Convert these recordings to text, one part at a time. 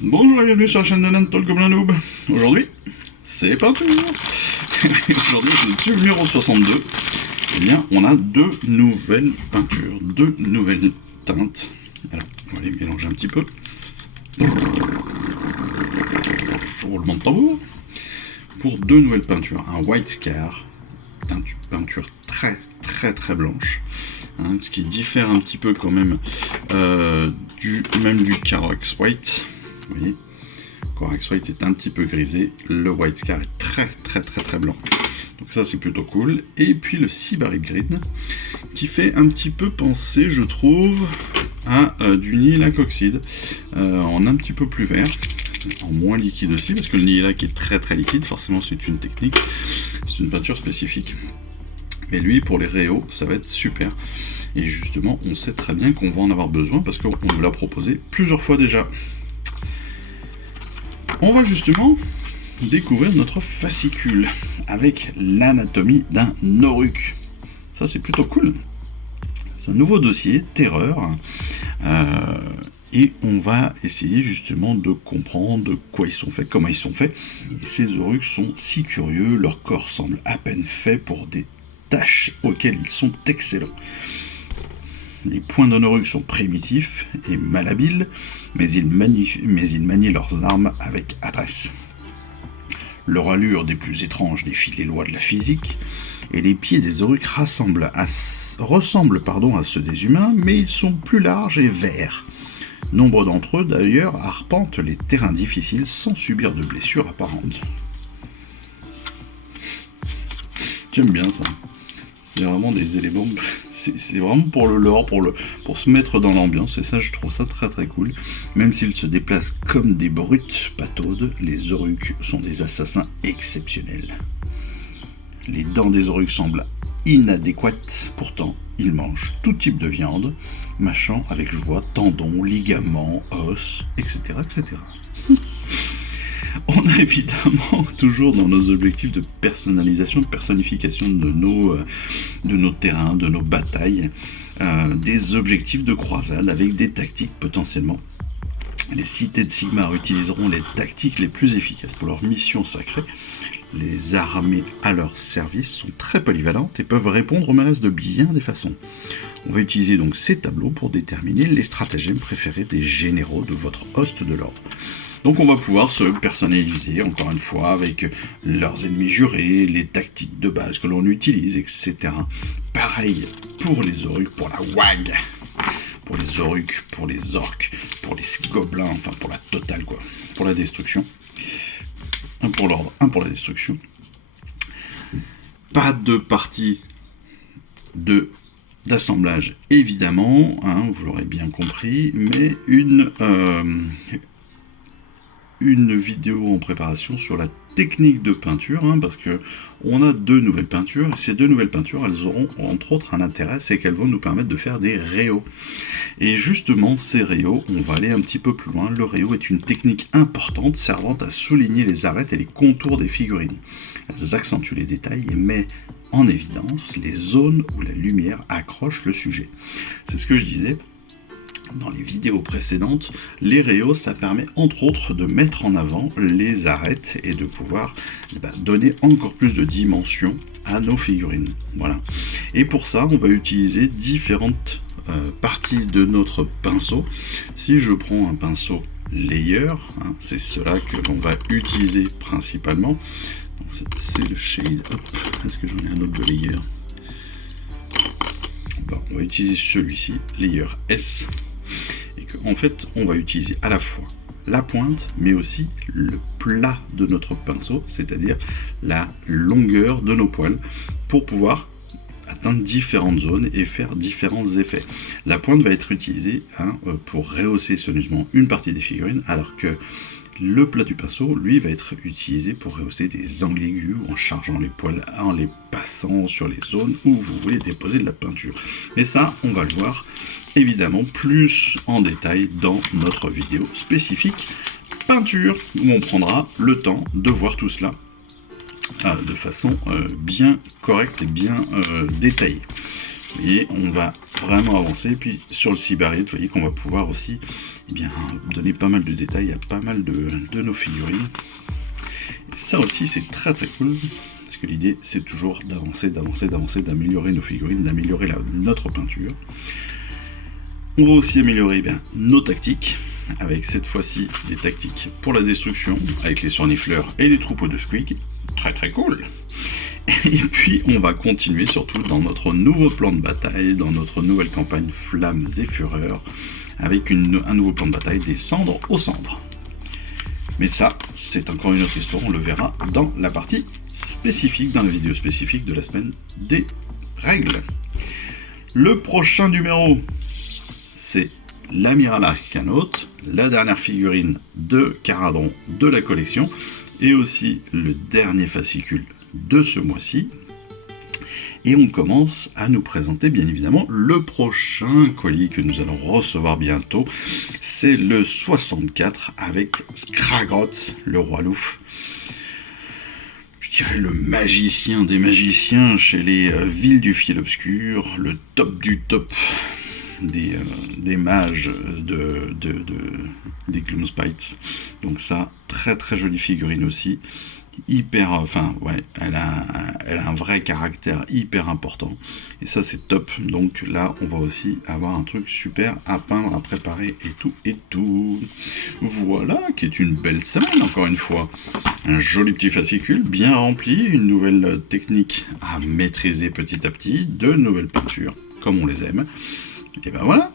Bonjour et bienvenue sur la chaîne de Nantol comme un noob. Aujourd'hui, c'est peinture. Aujourd'hui, c'est le tube numéro 62. Eh bien, on a deux nouvelles peintures, deux nouvelles teintes. Alors, on va les mélanger un petit peu. Roulement de tambour. Pour deux nouvelles peintures, un White Scar, peinture très blanche, hein, ce qui diffère un petit peu quand même du Carox White. Vous voyez, Corax White est un petit peu grisé, le White Scar est très blanc. Donc ça c'est plutôt cool. Et puis le Sybarit Green, qui fait un petit peu penser, je trouve, à du Nihilakh Oxide, en un petit peu plus vert, en moins liquide aussi, parce que le Nihilakh est très liquide, forcément c'est une technique, c'est une peinture spécifique. Mais lui, pour les réaux, ça va être super. Et justement, on sait très bien qu'on va en avoir besoin, parce qu'on nous l'a proposé plusieurs fois déjà. On va justement découvrir notre fascicule avec l'anatomie d'un auruque. Ça c'est plutôt cool. C'est un nouveau dossier, terreur. Et on va essayer justement de comprendre de quoi ils sont faits, comment ils sont faits. Et ces auruques sont si curieux, leur corps semble à peine fait pour des tâches auxquelles ils sont excellents. Les poings d'un auruque sont primitifs et malhabiles, mais ils manient leurs armes avec adresse. Leur allure des plus étranges défie les lois de la physique, et les pieds des auruques ressemblent à ceux des humains, mais ils sont plus larges et verts. Nombre d'entre eux, d'ailleurs, arpentent les terrains difficiles sans subir de blessures apparentes. J'aime bien ça. C'est vraiment des éléments... C'est vraiment pour le lore, pour se mettre dans l'ambiance, et ça je trouve ça très cool. Même s'ils se déplacent comme des brutes pataudes, les auruques sont des assassins exceptionnels. Les dents des auruques semblent inadéquates, pourtant ils mangent tout type de viande, mâchant avec joie tendons, ligaments, os, etc. On a évidemment, toujours dans nos objectifs de personnalisation, de personnification de nos terrains, de nos batailles, des objectifs de croisade avec des tactiques potentiellement. Les cités de Sigmar utiliseront les tactiques les plus efficaces pour leur mission sacrée. Les armées à leur service sont très polyvalentes et peuvent répondre aux menaces de bien des façons. On va utiliser donc ces tableaux pour déterminer les stratagèmes préférés des généraux de votre host de l'ordre. Donc on va pouvoir se personnaliser, encore une fois, avec leurs ennemis jurés, les tactiques de base que l'on utilise, etc. Pareil pour les auruques, pour la WAG, pour les auruques, pour les orques, pour les gobelins, enfin pour la totale quoi, pour la destruction. Un pour l'ordre, un pour la destruction. Pas de partie d'assemblage, évidemment, hein, vous l'aurez bien compris, mais une vidéo en préparation sur la technique de peinture, hein, parce que on a deux nouvelles peintures, et ces deux nouvelles peintures, elles auront entre autres un intérêt, c'est qu'elles vont nous permettre de faire des réaux. Et justement, ces réaux, on va aller un petit peu plus loin. Le réau est une technique importante servant à souligner les arêtes et les contours des figurines. Elles accentuent les détails et mettent en évidence les zones où la lumière accroche le sujet. C'est ce que je disais dans les vidéos précédentes, les réaux, ça permet entre autres de mettre en avant les arêtes et de pouvoir donner encore plus de dimension à nos figurines. Voilà. Et pour ça, on va utiliser différentes parties de notre pinceau. Si je prends un pinceau layer, hein, c'est cela que l'on va utiliser principalement. C'est le shade. Hop, est-ce que j'en ai un autre de layer? Bon, on va utiliser celui-ci, layer S. Et qu'en fait, on va utiliser à la fois la pointe, mais aussi le plat de notre pinceau, c'est-à-dire la longueur de nos poils, pour pouvoir atteindre différentes zones et faire différents effets. La pointe va être utilisée pour rehausser soigneusement une partie des figurines, alors que le plat du pinceau, lui, va être utilisé pour rehausser des angles aigus ou en chargeant les poils, en les passant sur les zones où vous voulez déposer de la peinture. Mais ça, on va le voir évidemment plus en détail dans notre vidéo spécifique peinture, où on prendra le temps de voir tout cela de façon bien correcte et bien détaillée. Et on va vraiment avancé. Et puis sur le Sibariet, vous voyez qu'on va pouvoir aussi donner pas mal de détails à pas mal de nos figurines. Et ça aussi c'est très très cool, parce que l'idée c'est toujours d'avancer, d'améliorer nos figurines, d'améliorer notre peinture. On va aussi améliorer nos tactiques, avec cette fois-ci des tactiques pour la destruction, avec les sornifleurs et les troupeaux de squig. Très très cool. Et puis on va continuer surtout dans notre nouveau plan de bataille, dans notre nouvelle campagne Flammes et Fureurs, avec un nouveau plan de bataille des cendres aux cendres. Mais ça, c'est encore une autre histoire, on le verra dans la partie spécifique, dans la vidéo spécifique de la semaine des règles. Le prochain numéro, c'est l'Amiral Arcanaute, la dernière figurine de Caradhran de la collection, et aussi le dernier fascicule de ce mois-ci. Et on commence à nous présenter bien évidemment le prochain colis que nous allons recevoir bientôt. C'est le 64 avec Skragroth, le roi Louf. Je dirais le magicien des magiciens chez les villes du fiel obscur, le top du top des mages des Gloomspites. Donc ça, très très jolie figurine aussi. Elle a un vrai caractère hyper important. Et ça c'est top. Donc là on va aussi avoir un truc super à peindre, à préparer et tout. Voilà, qui est une belle semaine encore une fois. Un joli petit fascicule bien rempli, une nouvelle technique à maîtriser petit à petit, de nouvelles peintures comme on les aime. Et ben voilà,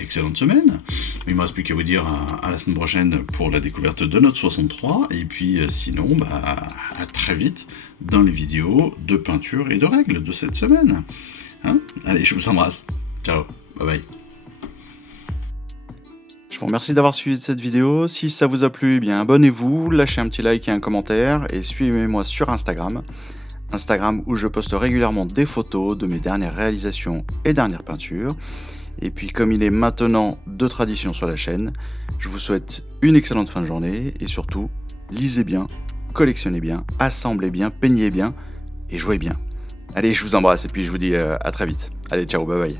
excellente semaine. Il ne me reste plus qu'à vous dire à la semaine prochaine pour la découverte de notre 63. Et puis sinon, à très vite dans les vidéos de peinture et de règles de cette semaine. Allez, je vous embrasse. Ciao, bye bye. Je vous remercie d'avoir suivi cette vidéo. Si ça vous a plu, abonnez-vous, lâchez un petit like et un commentaire et suivez-moi sur Instagram où je poste régulièrement des photos de mes dernières réalisations et dernières peintures. Et puis comme il est maintenant de tradition sur la chaîne, je vous souhaite une excellente fin de journée et surtout, lisez bien, collectionnez bien, assemblez bien, peignez bien et jouez bien. Allez, je vous embrasse et puis je vous dis à très vite. Allez, ciao, bye bye.